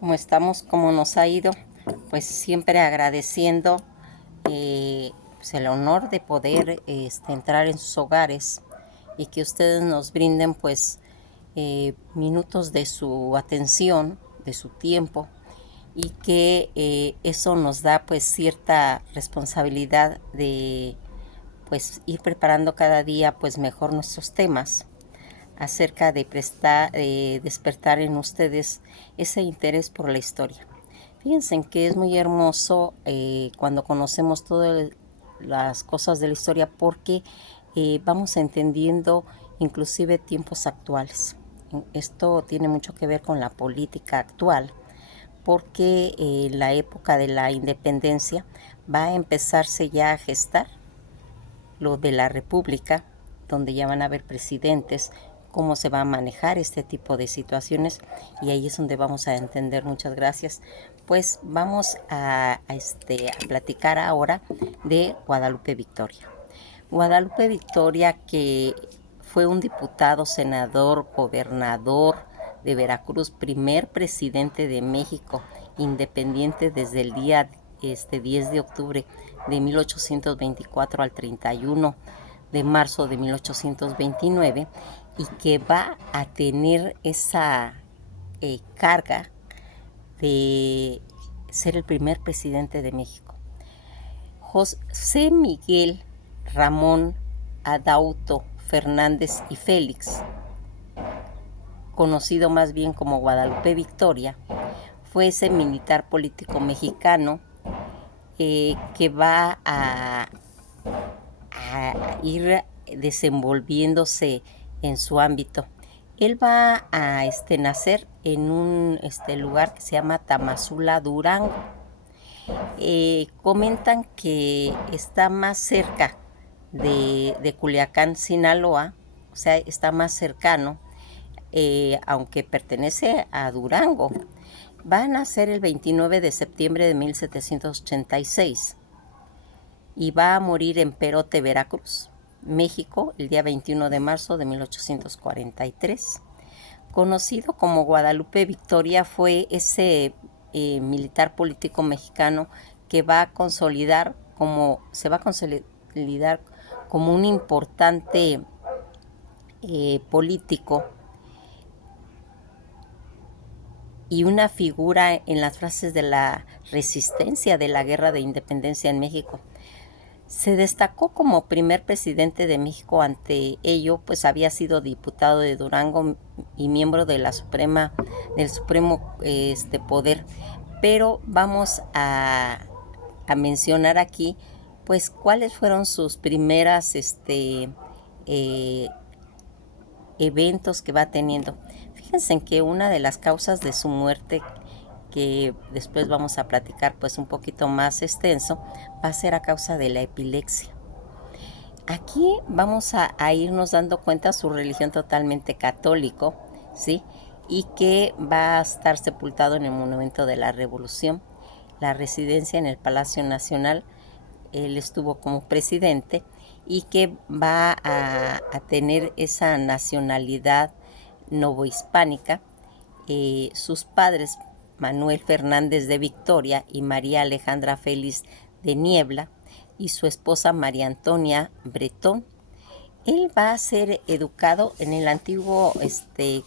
¿Cómo estamos? ¿Cómo nos ha ido? Pues siempre agradeciendo pues el honor de poder entrar en sus hogares y que ustedes nos brinden pues minutos de su atención, de su tiempo, y que eso nos da pues cierta responsabilidad de pues ir preparando cada día pues mejor nuestros temas acerca de despertar en ustedes ese interés por la historia. Fíjense que es muy hermoso cuando conocemos todas las cosas de la historia porque vamos entendiendo inclusive tiempos actuales. Esto tiene mucho que ver con la política actual porque en la época de la independencia va a empezarse ya a gestar lo de la república, donde ya van a haber presidentes, cómo se va a manejar este tipo de situaciones, y ahí es donde vamos a entender. Muchas gracias. Pues vamos a platicar ahora de Guadalupe Victoria. Guadalupe Victoria, que fue un diputado, senador, gobernador de Veracruz, primer presidente de México, independiente desde el día 10 de octubre de 1824 al 31 de marzo de 1829, y que va a tener esa carga de ser el primer presidente de México. José Miguel Ramón Adauto Fernández y Félix, conocido más bien como Guadalupe Victoria, fue ese militar político mexicano que va a ir desenvolviéndose en su ámbito. Él va a nacer en un lugar que se llama Tamazula, Durango. Comentan que está más cerca de Culiacán, Sinaloa, o sea, está más cercano, aunque pertenece a Durango. Va a nacer el 29 de septiembre de 1786 y va a morir en Perote, Veracruz, México, el día 21 de marzo de 1843. Conocido como Guadalupe Victoria, fue ese militar político mexicano que se va a consolidar como un importante político y una figura en las frases de la resistencia de la Guerra de Independencia en México. Se destacó como primer presidente de México. Ante ello, pues había sido diputado de Durango y miembro de del Supremo Poder. Pero vamos a mencionar aquí, pues, cuáles fueron sus primeras eh, eventos que va teniendo. Fíjense en que una de las causas de su muerte, que después vamos a platicar pues un poquito más extenso, va a ser a causa de la epilepsia. Aquí vamos a irnos dando cuenta su religión totalmente católico, ¿sí? Y que va a estar sepultado en el Monumento de la Revolución, la residencia en el Palacio Nacional. Él estuvo como presidente y que va a tener esa nacionalidad novohispánica. Sus padres, Manuel Fernández de Victoria y María Alejandra Félix de Niebla, y su esposa María Antonia Bretón. Él va a ser educado en el antiguo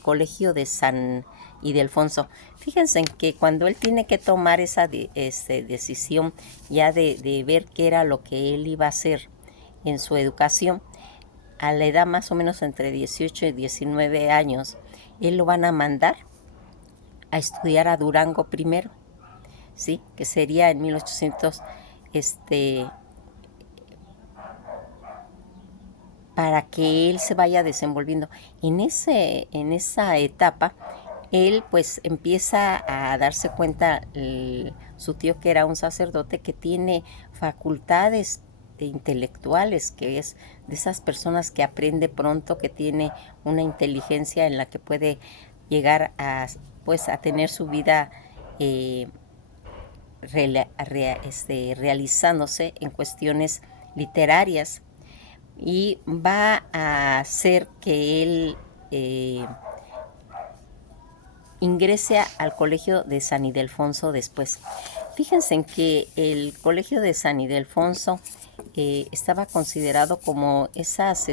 colegio de San Ildefonso. Fíjense en que cuando él tiene que tomar esa decisión ya de ver qué era lo que él iba a hacer en su educación, a la edad más o menos entre 18 y 19 años, él lo van a mandar a estudiar a Durango primero, ¿sí? Que sería en 1800, para que él se vaya desenvolviendo. En esa etapa, él pues empieza a darse cuenta, su tío, que era un sacerdote, que tiene facultades intelectuales, que es de esas personas que aprende pronto, que tiene una inteligencia en la que puede llegar a tener su vida realizándose en cuestiones literarias, y va a hacer que él ingrese al colegio de San Ildefonso después. Fíjense en que el colegio de San Ildefonso estaba considerado como esas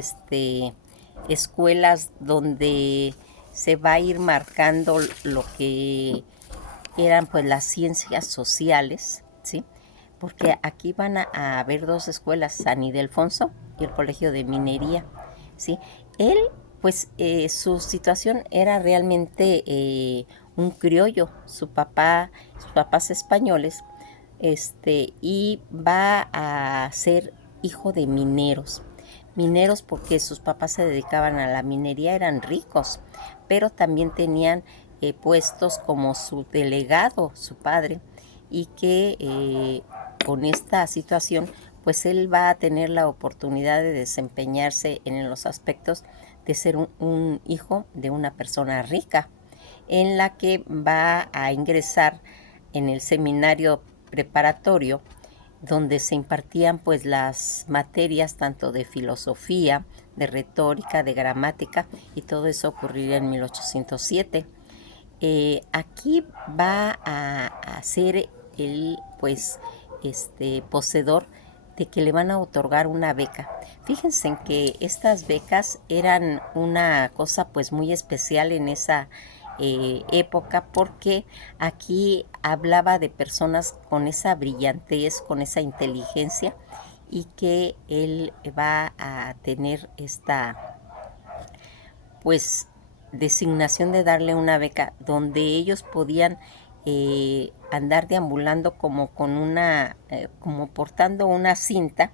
escuelas donde se va a ir marcando lo que eran pues las ciencias sociales, ¿sí? Porque aquí van a haber dos escuelas, San Ildefonso y el Colegio de Minería, ¿sí? Él, pues su situación era realmente un criollo, sus papás españoles, y va a ser hijo de mineros. Mineros porque sus papás se dedicaban a la minería, eran ricos, pero también tenían puestos como su delegado, su padre, y que con esta situación pues él va a tener la oportunidad de desempeñarse en los aspectos de ser un hijo de una persona rica, en la que va a ingresar en el seminario preparatorio, donde se impartían pues las materias tanto de filosofía, de retórica, de gramática, y todo eso ocurriría en 1807. Aquí va a ser el pues poseedor de que le van a otorgar una beca. Fíjense en que estas becas eran una cosa pues muy especial en esa época, porque aquí hablaba de personas con esa brillantez, con esa inteligencia, y que él va a tener esta pues designación de darle una beca donde ellos podían andar deambulando como con como portando una cinta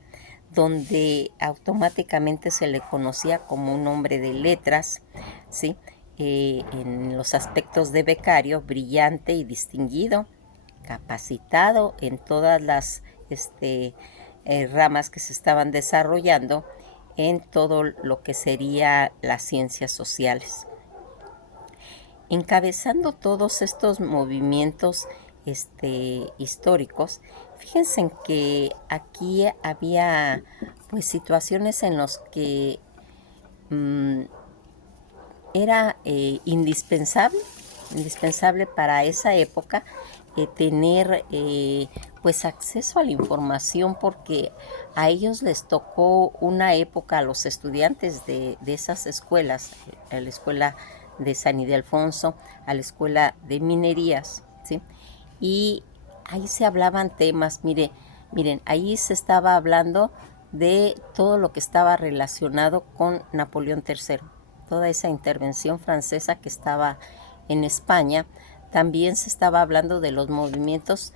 donde automáticamente se le conocía como un hombre de letras, ¿sí? En los aspectos de becario, brillante y distinguido, capacitado en todas las ramas que se estaban desarrollando en todo lo que sería las ciencias sociales. Encabezando todos estos movimientos históricos, fíjense en que aquí había pues situaciones en las que era indispensable para esa época tener pues acceso a la información, porque a ellos les tocó una época, a los estudiantes de esas escuelas, a la escuela de San Ildefonso, a la escuela de minerías, ¿sí? Y ahí se hablaban temas, miren, ahí se estaba hablando de todo lo que estaba relacionado con Napoleón III, toda esa intervención francesa que estaba en España. También se estaba hablando de los movimientos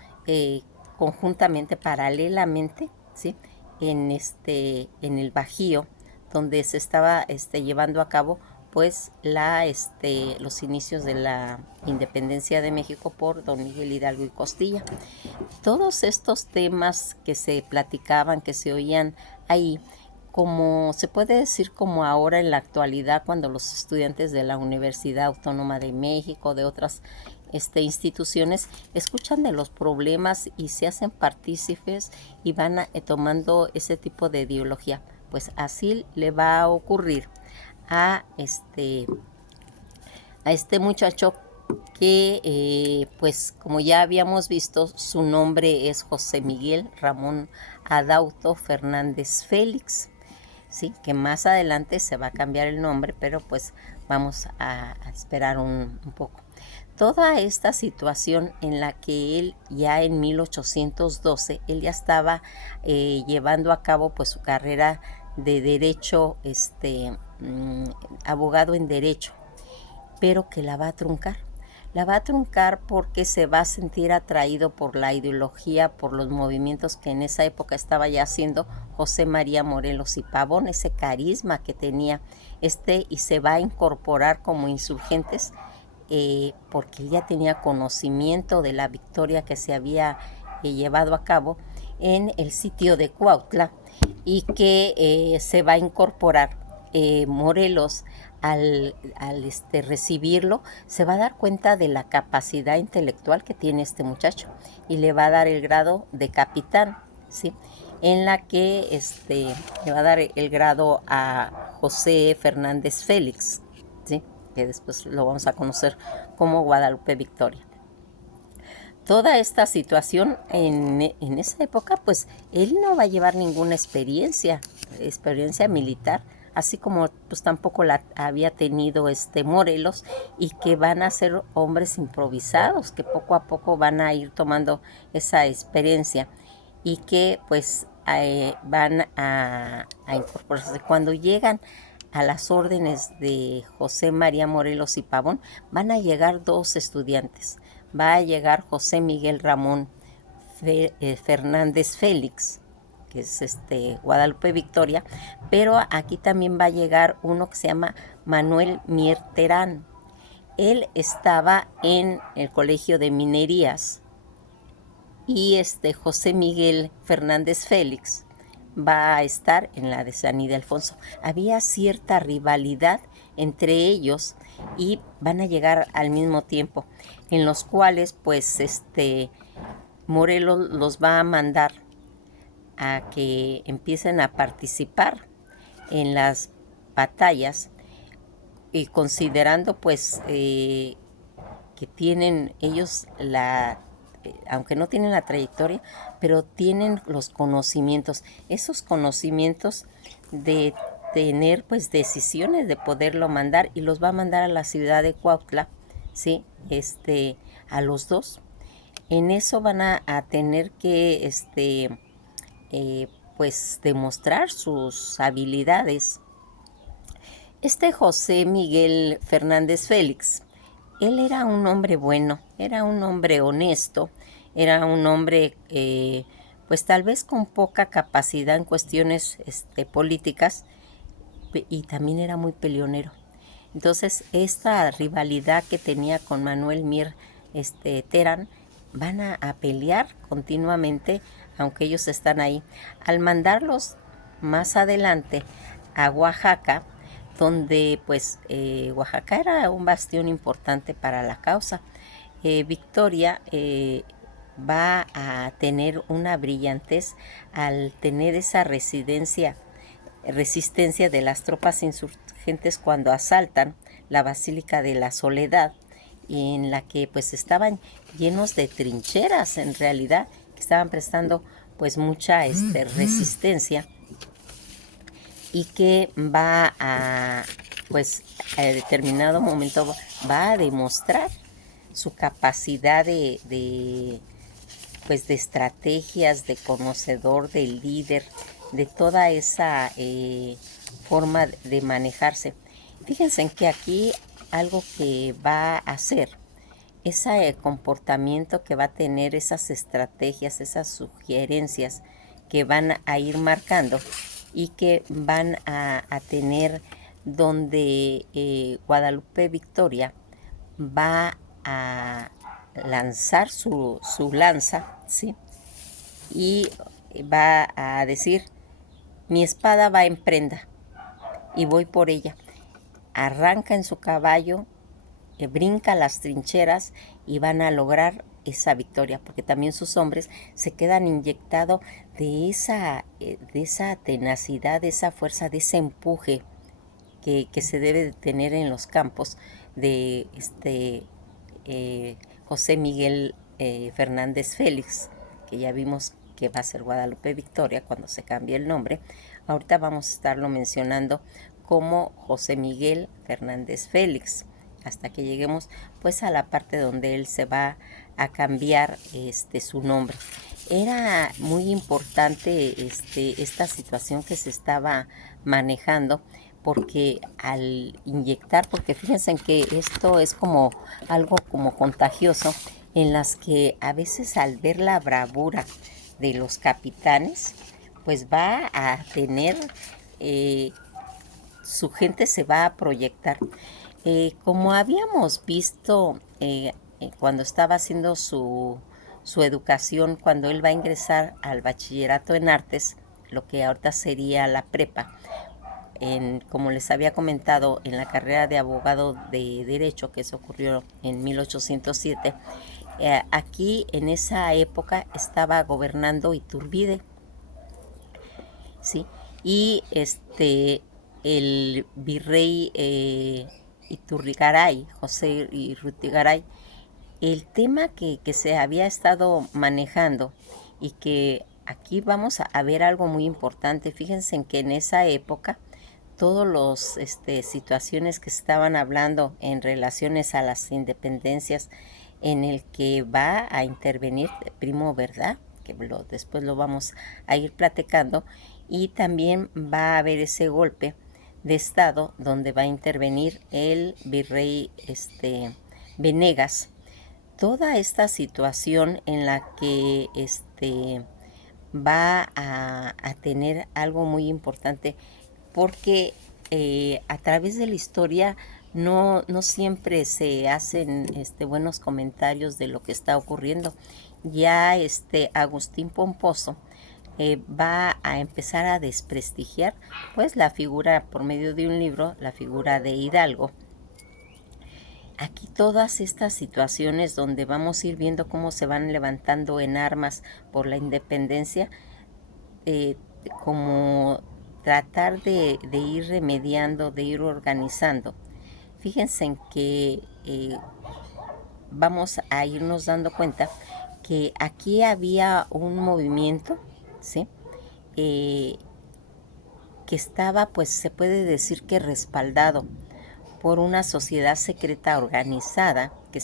conjuntamente, paralelamente, ¿sí? En el Bajío, donde se estaba llevando a cabo pues los inicios de la independencia de México por don Miguel Hidalgo y Costilla. Todos estos temas que se platicaban, que se oían ahí, como se puede decir como ahora en la actualidad, cuando los estudiantes de la Universidad Autónoma de México, de otras instituciones, escuchan de los problemas y se hacen partícipes y van tomando ese tipo de ideología. Pues así le va a ocurrir a este muchacho que pues como ya habíamos visto, su nombre es José Miguel Ramón Adauto Fernández Félix, ¿sí? Que más adelante se va a cambiar el nombre, pero pues vamos a esperar un poco. Toda esta situación en la que él ya en 1812, él ya estaba llevando a cabo pues su carrera de derecho, abogado en derecho, pero que la va a truncar. La va a truncar porque se va a sentir atraído por la ideología, por los movimientos que en esa época estaba ya haciendo José María Morelos y Pavón, ese carisma que tenía y se va a incorporar como insurgentes porque él ya tenía conocimiento de la victoria que se había llevado a cabo en el sitio de Cuautla, y que se va a incorporar Morelos. Al recibirlo, se va a dar cuenta de la capacidad intelectual que tiene este muchacho y le va a dar el grado de capitán, ¿sí? En la que le va a dar el grado a José Fernández Félix, ¿sí? que después lo vamos a conocer como Guadalupe Victoria. Toda esta situación en esa época, pues él no va a llevar ninguna experiencia militar, así como pues tampoco la había tenido Morelos, y que van a ser hombres improvisados, que poco a poco van a ir tomando esa experiencia y que pues van a incorporarse. Cuando llegan a las órdenes de José María Morelos y Pavón, van a llegar dos estudiantes. Va a llegar José Miguel Ramón Fernández Félix, que es Guadalupe Victoria, pero aquí también va a llegar uno que se llama Manuel Mier Terán. Él estaba en el Colegio de Minerías, y José Miguel Fernández Félix va a estar en la de San Ildefonso. Había cierta rivalidad entre ellos y van a llegar al mismo tiempo, en los cuales pues Morelos los va a mandar a que empiecen a participar en las batallas, y considerando pues que tienen ellos aunque no tienen la trayectoria, pero tienen los conocimientos, esos conocimientos de tener pues decisiones, de poderlo mandar, y los va a mandar a la ciudad de Cuautla, ¿sí? A los dos. En eso van a tener que pues demostrar sus habilidades. José Miguel Fernández Félix, él era un hombre bueno, era un hombre honesto, era un hombre pues tal vez con poca capacidad en cuestiones políticas, y también era muy peleonero. Entonces esta rivalidad que tenía con Manuel Mier Terán, van a pelear continuamente, aunque ellos están ahí. Al mandarlos más adelante a Oaxaca, donde pues Oaxaca era un bastión importante para la causa, Victoria va a tener una brillantez al tener esa resistencia de las tropas insurgentes cuando asaltan la Basílica de la Soledad, en la que pues estaban llenos de trincheras, en realidad, que estaban prestando pues mucha resistencia, y que va a pues a determinado momento va a demostrar su capacidad pues de estrategias, de conocedor, de líder, de toda esa forma de manejarse. Fíjense en que aquí algo que va a hacer, ese comportamiento que va a tener, esas estrategias, esas sugerencias que van a ir marcando y que van a tener, donde Guadalupe Victoria va a lanzar su lanza, ¿sí? Y va a decir: mi espada va en prenda y voy por ella. Arranca en su caballo, brinca las trincheras, y van a lograr esa victoria, porque también sus hombres se quedan inyectados de esa tenacidad, de esa fuerza, de ese empuje que se debe de tener en los campos de José Miguel Fernández Félix, que ya vimos que va a ser Guadalupe Victoria cuando se cambie el nombre. Ahorita vamos a estarlo mencionando como José Miguel Fernández Félix, hasta que lleguemos pues a la parte donde él se va a cambiar su nombre. Era muy importante esta situación que se estaba manejando, porque al inyectar, porque fíjense en que esto es como algo como contagioso, en las que a veces al ver la bravura de los capitanes, pues va a tener, su gente se va a proyectar. Como habíamos visto cuando estaba haciendo su educación, cuando él va a ingresar al bachillerato en artes, lo que ahorita sería la prepa, como les había comentado, en la carrera de abogado de Derecho, que eso ocurrió en 1807, aquí en esa época estaba gobernando Iturbide, ¿sí? Y el virrey Iturrigaray, José Iturrigaray, el tema que se había estado manejando y que aquí vamos a ver algo muy importante. Fíjense en que en esa época todos los situaciones que estaban hablando en relaciones a las independencias, en el que va a intervenir Primo Verdad, que después lo vamos a ir platicando, y también va a haber ese golpe de estado donde va a intervenir el virrey Venegas. Toda esta situación en la que va a tener algo muy importante, porque a través de la historia no siempre se hacen buenos comentarios de lo que está ocurriendo. Ya Agustín Pomposo va a empezar a desprestigiar pues la figura, por medio de un libro, la figura de Hidalgo. Aquí todas estas situaciones donde vamos a ir viendo cómo se van levantando en armas por la independencia, como tratar de ir remediando, de ir organizando. Fíjense en que vamos a irnos dando cuenta que aquí había un movimiento, ¿sí? Que estaba, pues se puede decir que respaldado por una sociedad secreta organizada que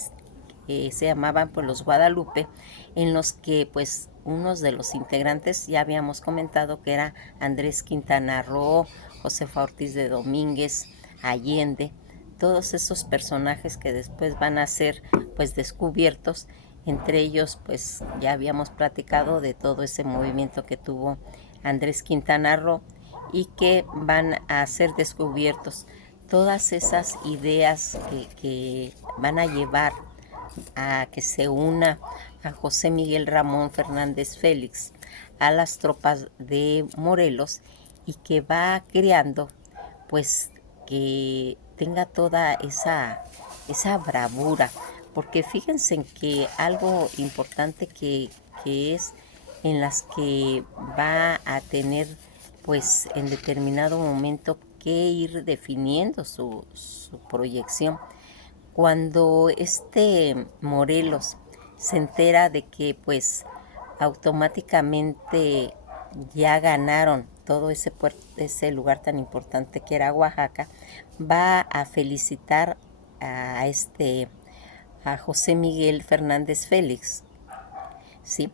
se llamaban pues los Guadalupe, en los que pues unos de los integrantes ya habíamos comentado que era Andrés Quintana Roo, Josefa Ortiz de Domínguez, Allende, todos esos personajes que después van a ser pues descubiertos. Entre ellos pues ya habíamos platicado de todo ese movimiento que tuvo Andrés Quintana Roo y que van a ser descubiertos. Todas esas ideas que van a llevar a que se una a José Miguel Ramón Fernández Félix a las tropas de Morelos, y que va creando pues que tenga toda esa bravura, porque fíjense en que algo importante que es en las que va a tener pues en determinado momento que ir definiendo su proyección. Cuando Morelos se entera de que pues automáticamente ya ganaron todo ese lugar tan importante que era Oaxaca, va a felicitar a a José Miguel Fernández Félix, ¿sí?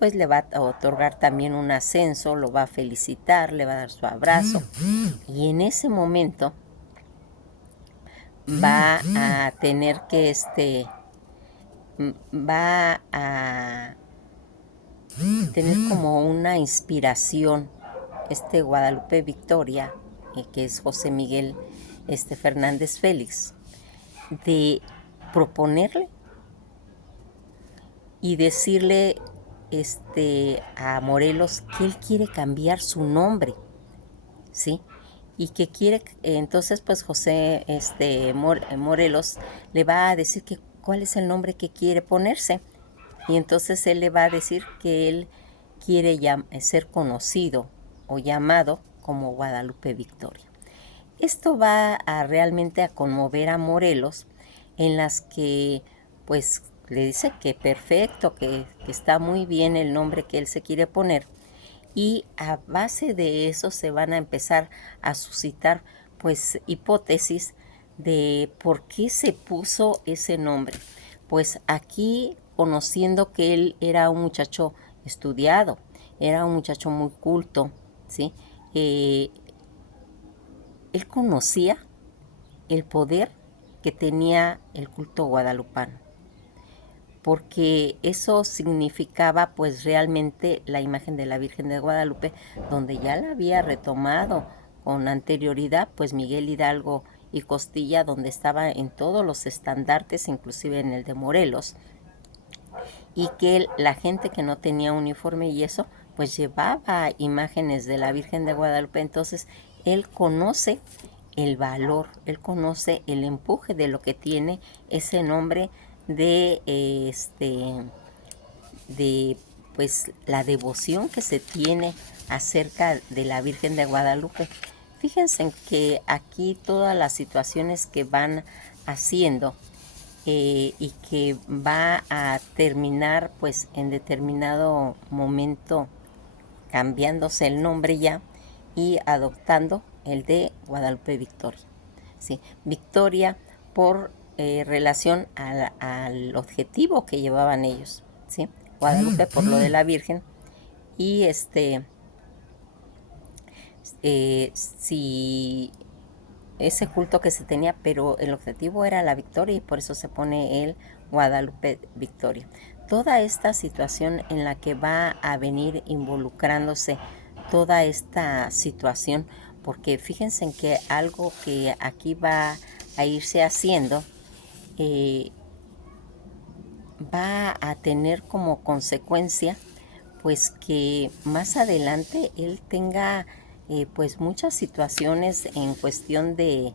Pues le va a otorgar también un ascenso, lo va a felicitar, le va a dar su abrazo, y en ese momento va a tener que va a tener como una inspiración Guadalupe Victoria, que es José Miguel Fernández Félix, de proponerle y decirle a Morelos que él quiere cambiar su nombre, ¿sí? Y que quiere, entonces pues José Morelos le va a decir que cuál es el nombre que quiere ponerse, y entonces él le va a decir que él quiere ser conocido o llamado como Guadalupe Victoria. Esto va a realmente a conmover a Morelos, en las que pues le dice que perfecto, que está muy bien el nombre que él se quiere poner, y a base de eso se van a empezar a suscitar pues hipótesis de por qué se puso ese nombre. Pues aquí, conociendo que él era un muchacho estudiado, era un muchacho muy culto, ¿sí? Él conocía el poder que tenía el culto guadalupano, porque eso significaba pues realmente la imagen de la Virgen de Guadalupe, donde ya la había retomado con anterioridad pues Miguel Hidalgo y Costilla, donde estaba en todos los estandartes, inclusive en el de Morelos, y que la gente que no tenía uniforme y eso pues llevaba imágenes de la Virgen de Guadalupe. Entonces él conoce el valor, él conoce el empuje de lo que tiene ese nombre de de pues la devoción que se tiene acerca de la Virgen de Guadalupe. fíjense en que aquí todas las situaciones que van haciendo y que va a terminar pues en determinado momento cambiándose el nombre ya y adoptando el de Guadalupe Victoria. ¿Sí? Victoria por relación al objetivo que llevaban ellos. ¿Sí? Guadalupe por lo de la Virgen y si ese culto que se tenía, pero el objetivo era la victoria y por eso se pone el Guadalupe Victoria. Toda esta situación en la que va a venir involucrándose toda esta situación, porque fíjense en que algo que aquí va a irse haciendo va a tener como consecuencia pues que más adelante él tenga pues muchas situaciones en cuestión de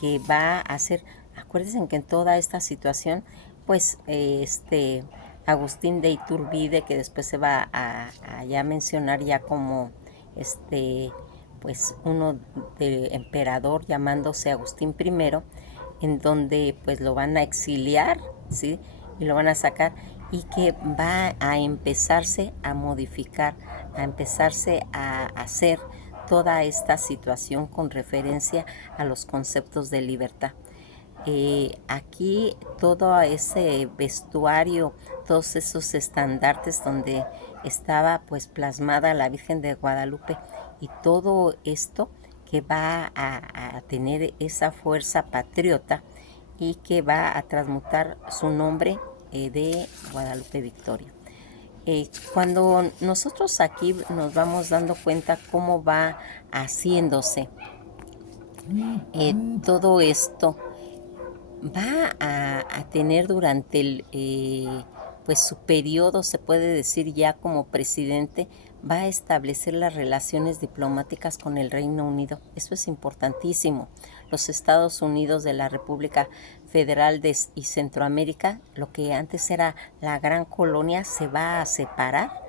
que va a hacer. Acuérdense que en toda esta situación pues Agustín de Iturbide, que después se va a ya mencionar ya como pues uno de emperador llamándose Agustín I, en donde pues lo van a exiliar, ¿sí? Y lo van a sacar y que va a empezarse a modificar, a empezarse a hacer toda esta situación con referencia a los conceptos de libertad. Aquí todo ese vestuario, todos esos estandartes donde estaba pues plasmada la Virgen de Guadalupe y todo esto que va a tener esa fuerza patriota y que va a transmutar su nombre de Guadalupe Victoria. Cuando nosotros aquí nos vamos dando cuenta cómo va haciéndose todo esto, va a tener durante pues su periodo, se puede decir ya como presidente, va a establecer las relaciones diplomáticas con el Reino Unido. Eso es importantísimo. Los Estados Unidos de la República Federal y Centroamérica, lo que antes era la gran colonia, se va a separar.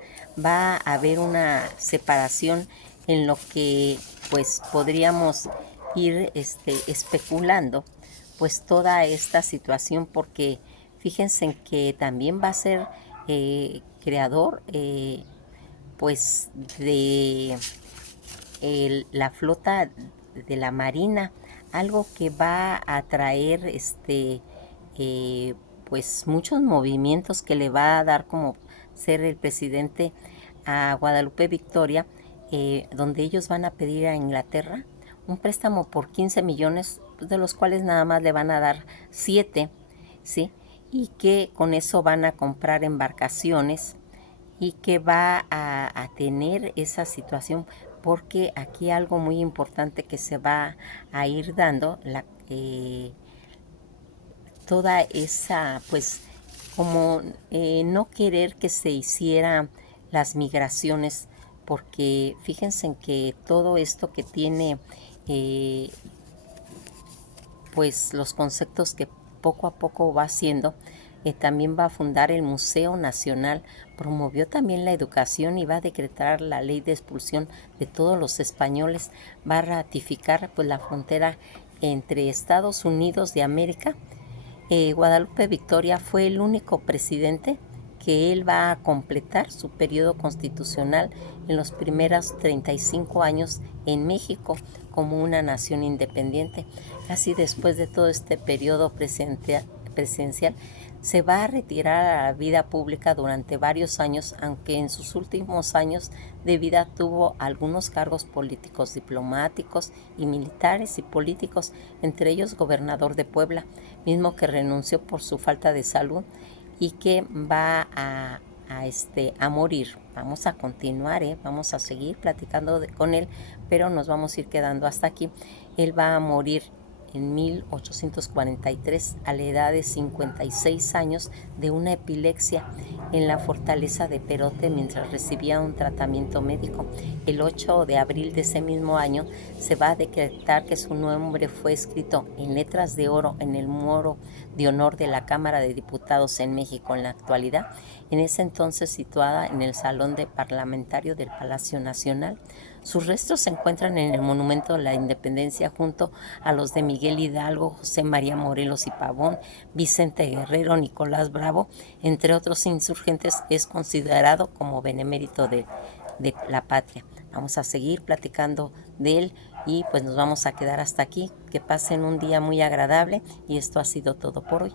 Va a haber una separación en lo que pues podríamos ir especulando pues toda esta situación, porque fíjense en que también va a ser creador pues de la flota de la marina, algo que va a traer pues muchos movimientos que le va a dar como ser el presidente a Guadalupe Victoria, donde ellos van a pedir a Inglaterra un préstamo por 15 millones, de los cuales nada más le van a dar 7, ¿sí? Y que con eso van a comprar embarcaciones y que va a tener esa situación, porque aquí algo muy importante que se va a ir dando, toda esa, pues, como no querer que se hicieran las migraciones, porque fíjense en que todo esto que tiene pues los conceptos que poco a poco va haciendo, también va a fundar el Museo Nacional, promovió también la educación y va a decretar la ley de expulsión de todos los españoles, va a ratificar pues la frontera entre Estados Unidos de América. Guadalupe Victoria fue el único presidente que él va a completar su periodo constitucional en los primeros 35 años en México como una nación independiente. Casi después de todo este periodo presidencial, se va a retirar a la vida pública durante varios años, aunque en sus últimos años de vida tuvo algunos cargos políticos, diplomáticos y militares y políticos, entre ellos gobernador de Puebla, mismo que renunció por su falta de salud y que va a morir. Vamos a continuar, vamos a seguir platicando con él, pero nos vamos a ir quedando hasta aquí. Él va a morir en 1843 a la edad de 56 años de una epilepsia en la fortaleza de Perote mientras recibía un tratamiento médico. El 8 de abril de ese mismo año se va a decretar que su nombre fue escrito en letras de oro en el muro de honor de la Cámara de Diputados en México en la actualidad, en ese entonces situada en el Salón de Parlamentario del Palacio Nacional. Sus restos se encuentran en el Monumento a la Independencia junto a los de Miguel Hidalgo, José María Morelos y Pavón, Vicente Guerrero, Nicolás Bravo, entre otros insurgentes. Es considerado como benemérito de la patria. Vamos a seguir platicando de él y pues nos vamos a quedar hasta aquí. Que pasen un día muy agradable y esto ha sido todo por hoy.